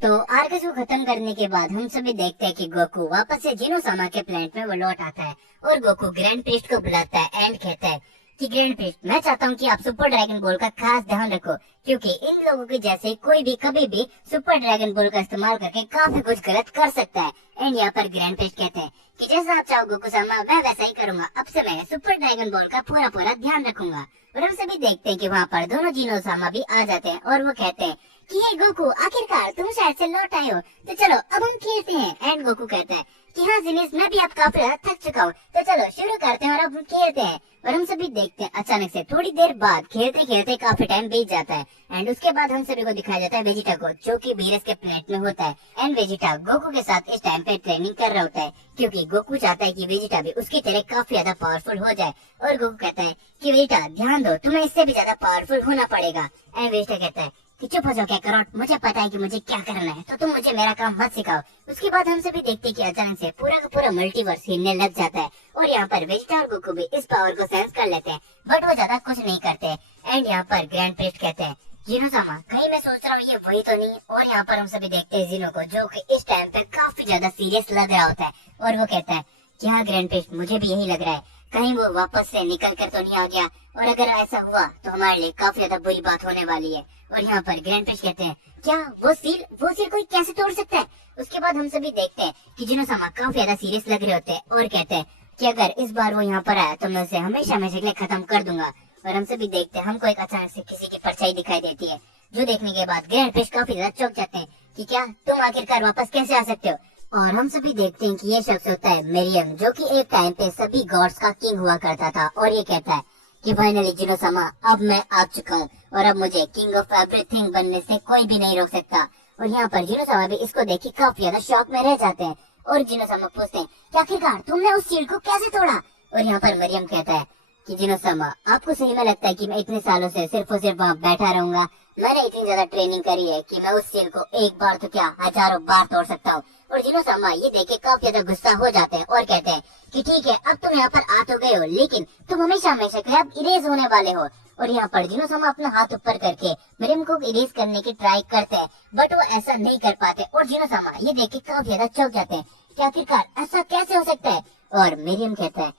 तो आर्क को खत्म करने के बाद हम सभी देखते हैं कि गोकू वापस से जिनोसामा के प्लेनेट में वो लौट आता है और गोकू ग्रैंड प्रीस्ट को बुलाता है एंड कहता है कि ग्रैंड प्रीस्ट, मैं चाहता हूँ कि आप सुपर ड्रैगन बॉल का खास ध्यान रखो, क्योंकि इन लोगों के जैसे कोई भी कभी भी सुपर ड्रैगन बॉल का इस्तेमाल करके काफी कुछ गलत कर सकता है। एंड यहाँ पर ग्रैंड प्रीस्ट कहते हैं कि जैसा आप चाहो गोकू सामा, मैं वैसा ही करूंगा, अब से मैं सुपर ड्रैगन बॉल का पूरा पूरा ध्यान रखूंगा। और हम सभी देखते हैं कि वहाँ पर दोनों जिनोसामा भी आ जाते हैं और वो कहते हैं कि ये गोकू, आखिरकार तुम शायद से लौट आए हो, तो चलो अब हम खेलते हैं। एंड गोकू कहता है कि हाँ जिनिस, मैं भी अब काफी ज्यादा थक चुका हूँ, तो चलो शुरू करते हैं और अब हम खेलते हैं। और हम सभी देखते हैं अचानक से थोड़ी देर बाद खेलते खेलते काफी टाइम बीत जाता है एंड उसके बाद हम सभी को दिखाया जाता है वेजिटा को, जो कि वीरस के प्लेनेट में होता है। एंड वेजिटा गोकू के साथ इस टाइम पे ट्रेनिंग कर रहा होता है, क्योंकि गोकू चाहता है कि वेजिटा भी उसकी तरह काफी ज्यादा पावरफुल हो जाए। और गोकू कहता है कि वेजिटा ध्यान दो, तुम्हें इससे भी ज्यादा पावरफुल होना पड़ेगा। एंड वेजिटा कहता है कि चुप हो जाओ कैकरोट, मुझे पता है कि मुझे क्या करना है, तो तुम मुझे मेरा काम मत सिखाओ। उसके बाद हम सभी देखते हैं कि अचानक से पूरा का पूरा मल्टीवर्स हिलने लग जाता है और यहाँ पर वेजिटा और गोकू भी इस पावर को सेंस कर लेते हैं, बट वो ज्यादा कुछ नहीं करते। एंड यहाँ पर ग्रैंड प्रीस्ट कहते हैं जिनोसामा, कहीं मैं सोच रहा हूँ ये वही तो नहीं। और यहाँ पर हम सभी देखते हैं जिनो को, जो कि इस टाइम पे काफी ज्यादा सीरियस लग रहा होता है और वो कहता है कि हाँ ग्रैंड प्रीस्ट, मुझे भी यही लग रहा है, कहीं वो वापस से निकल कर तो नहीं आ गया, और अगर ऐसा हुआ तो हमारे लिए काफी ज्यादा बुरी बात होने वाली है। और यहाँ पर ग्रैंड प्रीस्ट कहते हैं क्या वो सील कोई कैसे तोड़ सकता है। उसके बाद हम सभी देखते हैं कि जिनोसामा काफी ज्यादा सीरियस लग रहे होते हैं और कहते हैं कि अगर इस बार वो यहाँ पर आया तो मैं उसे हमेशा हमेशा के लिए खत्म कर दूंगा। और हम सभी देखते हैं हमको एक अचानक से किसी की परछाई दिखाई देती है, जो देखने के बाद ग्रैंड प्रीस्ट काफी ज्यादा चौंक जाते हैं कि क्या तुम आखिरकार वापस कैसे आ सकते हो। और हम सभी देखते हैं कि ये शख्स होता है मरियम, जो कि एक टाइम पे सभी गॉड्स का किंग हुआ करता था। और ये कहता है कि फाइनली जिनोसामा, अब मैं आ चुका हूँ और अब मुझे किंग ऑफ एवरीथिंग बनने से कोई भी नहीं रोक सकता। और यहाँ पर जिनोसामा भी इसको देख के काफी ज्यादा शॉक में रह जाते हैं और जिनोसामा पूछते हैं कि आखिरकार तुमने उस शील्ड को कैसे तोड़ा। और यहाँ पर मरियम कहता है कि जिनोसामा, आपको सही में लगता है कि मैं इतने सालों से सिर्फ और सिर्फ वहाँ बैठा रहूंगा? मैंने इतनी ज्यादा ट्रेनिंग करी है कि मैं उस शील्ड को एक बार तो क्या हजारों बार तोड़ सकता हूँ। और जिनोसामा ये देख के काफी ज्यादा गुस्सा हो जाते हैं और कहते हैं कि ठीक है, अब तुम यहाँ पर आ तो गए हो, लेकिन तुम हमेशा हमेशा के लिए अब इरेज होने वाले हो। और यहाँ पर जिनोसामा अपना हाथ ऊपर करके मरियम को इरेज करने की ट्राई करते हैं, बट वो ऐसा नहीं कर पाते। और जिनोसामा ये देख के काफी ज्यादा चौंक जाते हैं कि आखिरकार ऐसा कैसे हो सकता है। और मरियम कहता है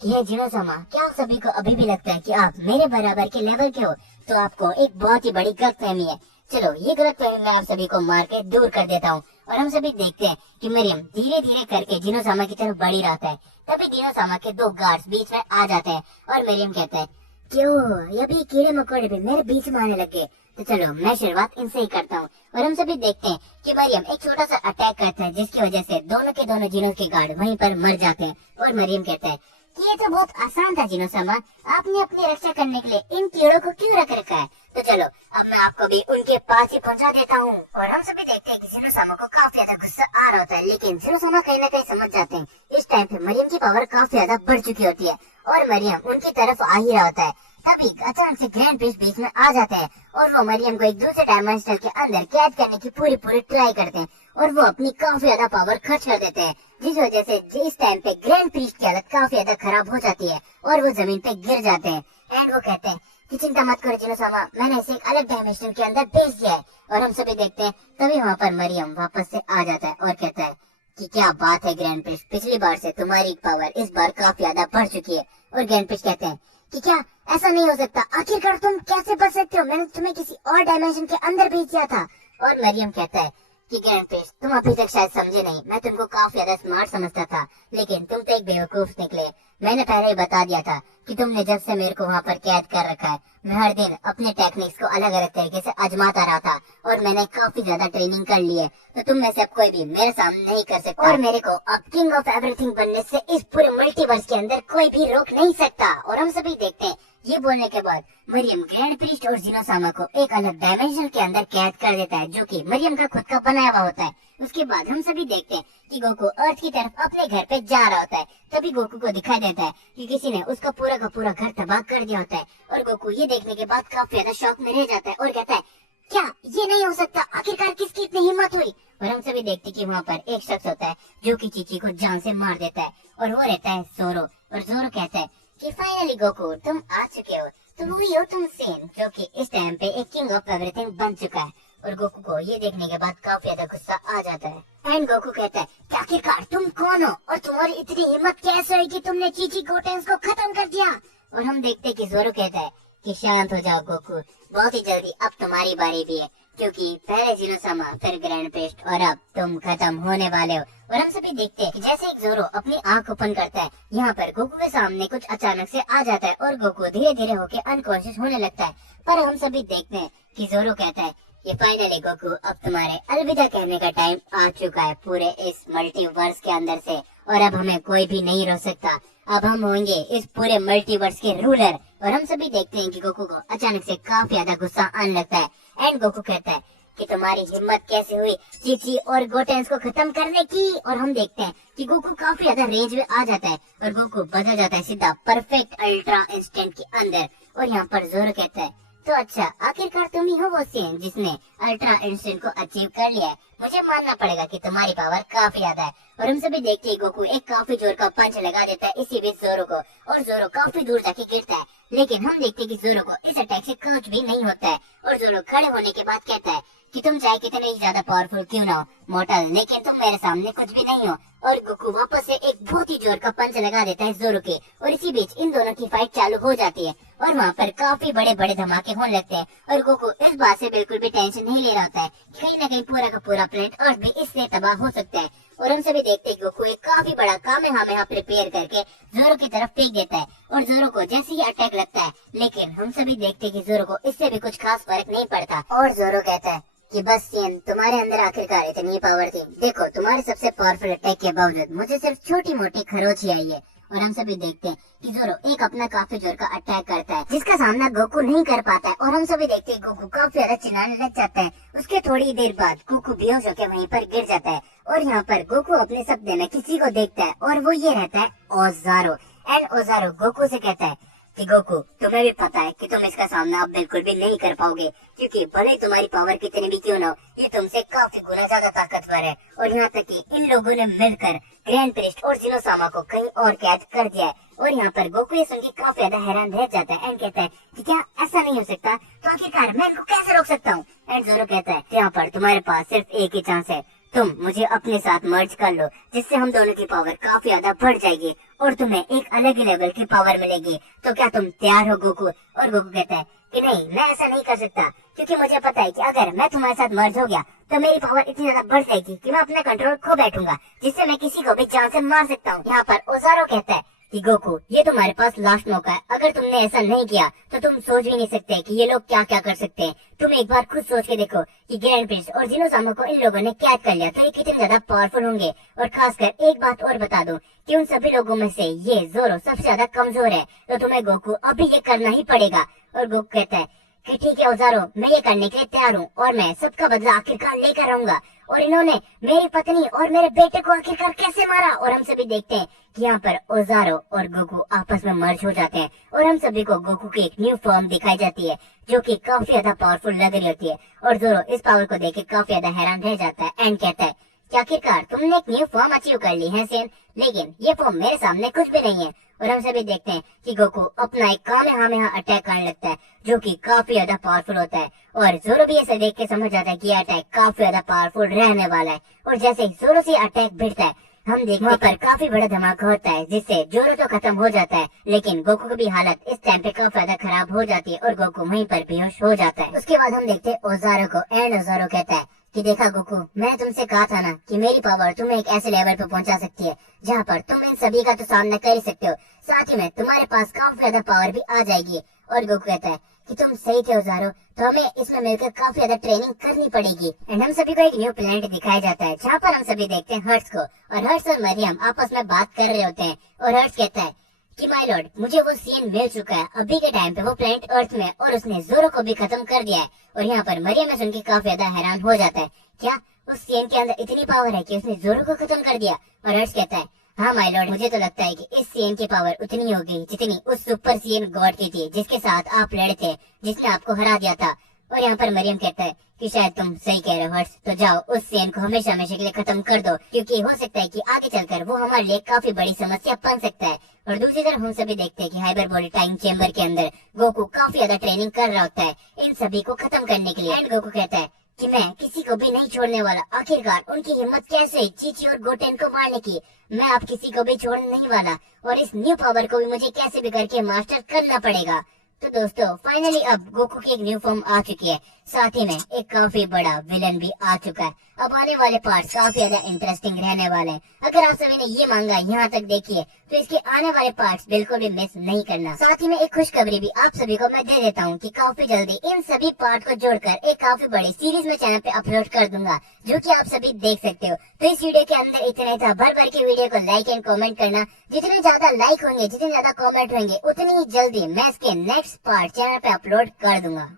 कि हे जिनोसामा, क्या आप सभी को अभी भी लगता है कि आप मेरे बराबर के लेवल के हो? तो आपको एक बहुत ही बड़ी गलतफहमी है। चलो ये गलतफहमी मैं आप सभी को मार के दूर कर देता हूँ। और हम सभी देखते हैं कि मरियम धीरे धीरे करके जिनोसामा की तरफ बढ़ ही रहता है। तभी जिनोसामा के दो गार्ड्स बीच में आ जाते हैं और मरियम कहता है क्यों ये भी कीड़े मकोड़े भी मेरे बीच में आने लगे, तो चलो मैं शुरुआत इनसे ही करता हूँ। और हम सभी देखते हैं कि मरियम एक छोटा सा अटैक करता है, जिसकी वजह से दोनों के दोनों जिनों के गार्ड वहीं पर मर जाते हैं। और मरियम कहता है कि ये तो बहुत आसान था जिनोसामा, आपने अपनी रक्षा करने के लिए इन कीड़ों को क्यों रख रखा है, तो चलो अब मैं आपको भी उनके पास ही पहुंचा देता हूँ। और हम सभी देखते हैं कि जिनोसामा को काफी ज्यादा गुस्सा आ रहा होता है, लेकिन जिनोसामा कहीं ना कहीं समझ जाते हैं इस टाइम पे मरियम की पावर काफी ज्यादा बढ़ चुकी होती है और मरियम उनकी तरफ आ ही रहा होता है। तभी अचानक से ग्रैंड प्रीस्ट बीच में आ जाते हैं और वो मरियम को एक दूसरे डायमेंशनल के अंदर कैद करने की पूरी पूरी ट्राई करते हैं और वो अपनी काफी ज्यादा पावर खर्च कर देते हैं, जिस वजह से इस टाइम पे ग्रैंड प्रीस्ट की हालत काफी ज्यादा खराब हो जाती है और वो जमीन पे गिर जाते हैं। एंड वो कहते हैं कि चिंता मत करो जिनोसामा, मैंने इसे एक अलग डायमेंशन के अंदर भेज दिया है। और हम सभी देखते हैं तभी वहाँ पर मरियम वापस से आ जाता है और कहता है कि क्या बात है ग्रैंड प्रीस्ट, पिछली बार से तुम्हारी पावर इस बार काफी ज्यादा बढ़ चुकी है। और ग्रैंड प्रीस्ट कहते हैं कि क्या ऐसा नहीं हो सकता, आखिरकार तुम कैसे बच सकते हो, मैंने तुम्हें किसी और डायमेंशन के अंदर भेज दिया था। और मरियम कहता है कि ग्रैंड प्रीस्ट, तुम अभी तक शायद समझे नहीं, मैं तुमको काफी ज्यादा स्मार्ट समझता था, लेकिन तुम तो एक बेवकूफ निकले। मैंने पहले ही बता दिया था कि तुमने जब से मेरे को वहाँ पर कैद कर रखा है, मैं हर दिन अपने टेक्निक्स को अलग अलग तरीके से आजमाता रहा था और मैंने काफी ज्यादा ट्रेनिंग कर ली है, तो तुम में से अब कोई भी मेरे सामने नहीं कर सकता और मेरे को अब किंग ऑफ एवरीथिंग बनने से इस पूरे मल्टीवर्स के अंदर कोई भी रोक नहीं सकता। और हम सभी देखते हैं ये बोलने के बाद मरियम ग्रैंड प्रीस्ट और जिनोसामा को एक अलग डायमेंशन के अंदर कैद कर देता है, जो कि मरियम का खुद का बनाया हुआ होता है। उसके बाद हम सभी देखते हैं कि गोकू अर्थ की तरफ अपने घर पे जा रहा होता है। तभी गोकू को दिखाई देता है कि किसी ने उसका पूरा का पूरा घर तबाह कर दिया होता है और गोकू ये देखने के बाद काफी ज्यादा शॉक में रह जाता है और कहता है क्या ये नहीं हो सकता, आखिरकार किसकी इतनी हिम्मत हुई। और हम सभी देखते कि वहाँ पर एक शख्स होता है जो कि चीची को जान से मार देता है और वो रहता है जोरो। और जोरो कहता है कि फाइनली गोकू तुम आ चुके हो, तुम वही हो तुम सेन, जो कि इस टाइम पे एक किंग ऑफ एवरीथिंग बन चुका है। और गोकू को ये देखने के बाद काफी ज्यादा गुस्सा आ जाता है। एंड गोकू कहता है कि आखिरकार तुम कौन हो और तुम्हारी इतनी हिम्मत कैसे हुई कि तुमने चीची गोटेंस को खत्म कर दिया। और हम देखते कि जोरो कहता है कि शांत हो जाओ गोकू, बहुत ही जल्दी अब तुम्हारी बारी भी है, क्योंकि पहले जिनोसामा फिर ग्रैंड पेस्ट और अब तुम खत्म होने वाले हो। और हम सभी देखते हैं कि जैसे ही जोरो अपनी आंख ओपन करता है, यहाँ पर गोकू के सामने कुछ अचानक से आ जाता है और गोकू धीरे धीरे होके अनकॉन्शियस होने लगता है। पर हम सभी देखते हैं कि जोरो कहता है ये फाइनली गोकू, अब तुम्हारे अलविदा कहने का टाइम आ चुका है पूरे इस मल्टीवर्स के अंदर से, और अब हमें कोई भी नहीं रोक सकता। अब हम होंगे इस पूरे मल्टीवर्स के रूलर। और हम सभी देखते हैं कि गोकू को अचानक से काफी ज्यादा गुस्सा आने लगता है। एंड गोकू कहता है कि तुम्हारी हिम्मत कैसे हुई चीची और गोटेंस को खत्म करने की। और हम देखते हैं कि गोकू काफी ज्यादा रेंज में आ जाता है और गोकू बदल जाता है सीधा परफेक्ट अल्ट्रा इंस्टेंट के अंदर। और यहाँ पर जोरो कहता है तो अच्छा, आखिरकार तुम ही हो वो सीन जिसने अल्ट्रा इंस्टेंट को अचीव कर लिया है। मुझे मानना पड़ेगा कि तुम्हारी पावर काफी ज्यादा है। और हम सभी देखते हैं गोकू एक काफी जोर का पंच लगा देता है इसी बीच जोरो को, और जोरो काफी दूर जाके गिरता है। लेकिन हम देखते हैं कि जोरो को इस अटैक से कुछ भी नहीं होता है। और जोरो खड़े होने के बाद कहता है कि तुम चाहे कितने ही ज्यादा पावरफुल क्यों ना हो मॉर्टल, लेकिन तुम मेरे सामने कुछ भी नहीं हो। और गोकू वापस से एक बहुत ही जोर का पंच लगा देता है जोरो के, और इसी बीच इन दोनों की फाइट चालू हो जाती है। और वहाँ पर काफी बड़े बड़े धमाके होने लगते हैं। और गोकू इस बात से बिल्कुल भी टेंशन नहीं ले रहा होता है कि कहीं ना कहीं पूरा का पूरा प्लेनेट अर्थ भी इससे तबाह हो सकता है। और हम सभी देखते हैं गोकू एक काफी बड़ा कामेहामेहा प्रिपेयर करके जोरो की तरफ फेंक देता है। और जोरो को जैसे ही अटैक लगता है, लेकिन हम सभी देखते हैं कि जोरो को इससे भी कुछ खास फर्क नहीं पड़ता। और जोरो कहता है कि बस सीएन, तुम्हारे अंदर आखिरकार इतनी पावर थी। देखो, तुम्हारे सबसे पावरफुल अटैक के बावजूद मुझे सिर्फ छोटी मोटी खरोच ही आई है। और हम सभी देखते हैं कि जोरो एक अपना काफी जोर का अटैक करता है जिसका सामना गोकू नहीं कर पाता है। और हम सभी देखते हैं गोकू काफी ज्यादा चिल्लाने लग जाता है। उसके थोड़ी देर बाद गोकू बेहोश होकर वहीं पर गिर जाता है। और यहाँ पर गोकू अपने सपने में किसी को देखता है और वो ये रहता है ओजारो। एंड ओजारो गोकू से कहता है कि गोकू, तुम्हें भी पता है कि तुम इसका सामना अब बिल्कुल भी नहीं कर पाओगे, क्योंकि भले ही तुम्हारी पावर कितनी भी क्यों ना हो, ये तुमसे काफी गुना ज्यादा ताकतवर है। और यहाँ तक कि इन लोगों ने मिलकर ग्रैंड प्रिस्ट और जिनोसामा को कहीं और कैद कर दिया है। और यहाँ पर गोकू ये सुन के काफी ज्यादा हैरान रह जाता है एंड कहता है कि क्या ऐसा नहीं हो सकता, तो आखिरकार मैं इनको कैसे रोक सकता हूँ। एंड जोरो कहता है यहाँ पर तुम्हारे पास सिर्फ एक ही चांस है, तुम मुझे अपने साथ मर्ज कर लो, जिससे हम दोनों की पावर काफी ज्यादा बढ़ जाएगी और तुम्हें एक अलग ही लेवल की पावर मिलेगी। तो क्या तुम तैयार हो गोकू? और गोकू कहता है कि नहीं, मैं ऐसा नहीं कर सकता, क्योंकि मुझे पता है कि अगर मैं तुम्हारे साथ मर्ज हो गया तो मेरी पावर इतनी ज्यादा बढ़ जाएगी कि मैं अपना कंट्रोल खो बैठूंगा, जिससे मैं किसी को भी चांस से मार सकता हूँ। यहाँ पर ओजारो कहता है कि गोकू, ये तुम्हारे पास लास्ट मौका है, अगर तुमने ऐसा नहीं किया तो तुम सोच भी नहीं सकते कि ये लोग क्या क्या कर सकते हैं। तुम एक बार खुद सोच के देखो कि ग्रैंड प्रिंस और जिनोसामा को इन लोगों ने कैद कर लिया तो ये कितने ज्यादा पावरफुल होंगे। और खासकर एक बात और बता दूं कि उन सभी लोगों में से ये जोरो सबसे ज्यादा कमजोर है, तो तुम्हें गोकू अभी ये करना ही पड़ेगा। और गोकू कहता है कि ठीक है ओजारो, मैं ये करने के लिए तैयार हूँ और मैं सबका बदला आखिरकार लेकर रहूंगा। और इन्होंने मेरी पत्नी और मेरे बेटे को आखिरकार कैसे मारा। और हम सभी देखते हैं कि यहाँ पर ओजारो और गोकू आपस में मर्ज हो जाते हैं और हम सभी को गोकू की एक न्यू फॉर्म दिखाई जाती है जो कि काफी ज्यादा पावरफुल लग रही होती है। और जोरो इस पावर को देख के काफी ज्यादा हैरान रह जाता है एंड कहता है कि आखिरकार तुमने एक न्यू फॉर्म अचीव कर ली है सेन, लेकिन ये फॉर्म मेरे सामने कुछ भी नहीं है। और हम सभी देखते हैं कि गोकू अपना एक कामेहामेहा अटैक करने लगता है जो कि काफी ज्यादा पावरफुल होता है। और जोरो भी ऐसे देख के समझ जाता है कि यह अटैक काफी ज्यादा पावरफुल रहने वाला है। और जैसे ही जोरो से अटैक भिड़ता है, हम देखने पर काफी बड़ा धमाका होता है जिससे जोरो तो खत्म हो जाता है, लेकिन गोकू की भी हालत इस टाइम पे काफी ज्यादा खराब हो जाती है और गोकू वहीं पर बेहोश हो जाता है। उसके बाद हम देखते हैं ओजारो को एंड ओजारो कहता है कि देखा गोकू, मैंने तुमसे कहा था ना कि मेरी पावर तुम्हें एक ऐसे लेवल पर पहुंचा सकती है जहां पर तुम इन सभी का तो सामना कर ही सकते हो, साथ ही में तुम्हारे पास काफी ज्यादा पावर भी आ जाएगी। और गोकू कहता है कि तुम सही थे ओजारो, तो हमें इसमें मिलकर काफी ज्यादा ट्रेनिंग करनी पड़ेगी। एंड हम सभी को एक न्यू प्लेनेट दिखाया जाता है जहाँ पर हम सभी देखते हैं हर्ट्स को, और हर्ट्स और मरियम आपस में बात कर रहे होते हैं। और हर्ट्स कहता है कि माय लॉर्ड, मुझे वो सीन मिल चुका है अभी के टाइम पे, वो प्लेनेट अर्थ में, और उसने जोरो को भी खत्म कर दिया है। और यहाँ पर मरियम में सुन के काफी ज्यादा हैरान हो जाता है, क्या उस सीन के अंदर इतनी पावर है कि उसने जोरो को खत्म कर दिया। और हर्ट्स कहता है हाँ माय लॉर्ड, मुझे तो लगता है कि इस सीएन की पावर उतनी होगी जितनी उस सुपर सीएन गॉड की थी जिसके साथ आप लड़े थे, जिसने आपको हरा दिया था। और यहाँ पर मरियम कहता है कि शायद तुम सही कह रहे हो हर्ट्स, तो जाओ उस सीएन को हमेशा हमेशा के लिए खत्म कर दो, क्योंकि हो सकता है कि आगे चलकर वो हमारे लिए काफी बड़ी समस्या बन सकता है। और दूसरी तरफ हम सभी देखते हैं कि हाइपरबोलिक टाइम चेम्बर के अंदर गोकू काफी ज्यादा ट्रेनिंग कर रहा होता है इन सभी को खत्म करने के लिए। एंड गोकू कहता है कि मैं किसी को भी नहीं छोड़ने वाला। आखिरकार उनकी हिम्मत कैसे हुई चीची और गोटेन को मारने की। मैं अब किसी को भी छोड़ने नहीं वाला और इस न्यू पावर को भी मुझे कैसे भी करके मास्टर करना पड़ेगा। तो दोस्तों फाइनली अब गोकू की एक न्यू फॉर्म आ चुकी है, साथ ही में एक काफी बड़ा विलन भी आ चुका है। अब आने वाले पार्ट्स काफी ज्यादा इंटरेस्टिंग रहने वाले हैं। अगर आप सभी ने ये मांगा यहाँ तक देखिए तो इसके आने वाले पार्ट्स बिल्कुल भी मिस नहीं करना। साथ ही में एक खुशखबरी भी आप सभी को मैं दे देता हूँ कि काफी जल्दी इन सभी पार्ट को जोड़कर एक काफी बड़ी सीरीज में चैनल पे अपलोड कर दूंगा, जो कि आप सभी देख सकते हो। तो इस वीडियो के अंदर इतना ही था। भर भर के वीडियो को लाइक एंड कमेंट करना। जितने ज्यादा लाइक होंगे, जितने ज्यादा कमेंट होंगे, उतनी ही जल्दी मैं इसके नेक्स्ट पार्ट चैनल पे अपलोड कर दूंगा।